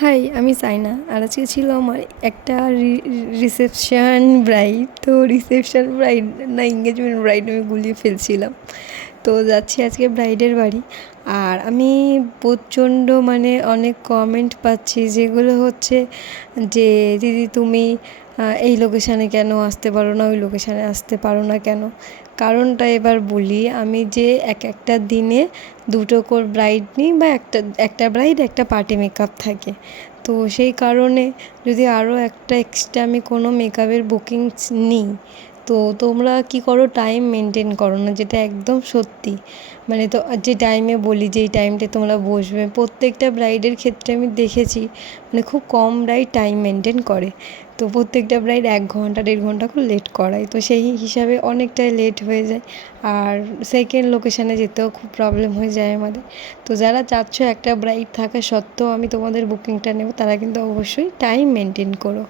High, আমি সাইনা। আর আজকে ছিল আমার একটা রিসেপশন ব্রাইড। তো রিসেপশন ব্রাইড না এঙ্গেজমেন্ট ব্রাইড আমি গুলিয়ে ফেলছিলাম। তো যাচ্ছি আজকে ব্রাইডের বাড়ি। আর আমি প্রচণ্ড অনেক কমেন্ট পাচ্ছি, যেগুলো হচ্ছে যে দিদি তুমি এই লোকেশানে কেন আসতে পারো না, ওই লোকেশানে আসতে পারো না কেন। কারণটা এবার বলি, আমি যে একটা দিনে দুটো করে ব্রাইড নিই, বা একটা ব্রাইড একটা পার্টি মেকআপ থাকে। তো সেই কারণে যদি আরও একটা এক্সট্রা আমি কোনো মেকআপের বুকিংস নিই, তো তোমরা কী করো, টাইম মেনটেন করো না, যেটা একদম সত্যি। তো যে টাইমে বলি, যেই টাইমটা তোমরা বসবে, প্রত্যেকটা ব্রাইডের ক্ষেত্রে আমি দেখেছি খুব কম ব্রাইড টাইম মেনটেন করে। তো প্রত্যেকটা ব্রাইড 1 ঘন্টা 1.5 ঘন্টা করে লেট করায়, তো সেই হিসাবে অনেকটাই লেট হয়ে যায়। আর সেকেন্ড লোকেশানে যেতেও খুব প্রবলেম হয়ে যায় আমাদের। তো যারা চাচ্ছ একটা ব্রাইড থাকা সত্ত্বেও আমি তোমাদের বুকিংটা নেব, তারা কিন্তু অবশ্যই টাইম মেনটেন করো।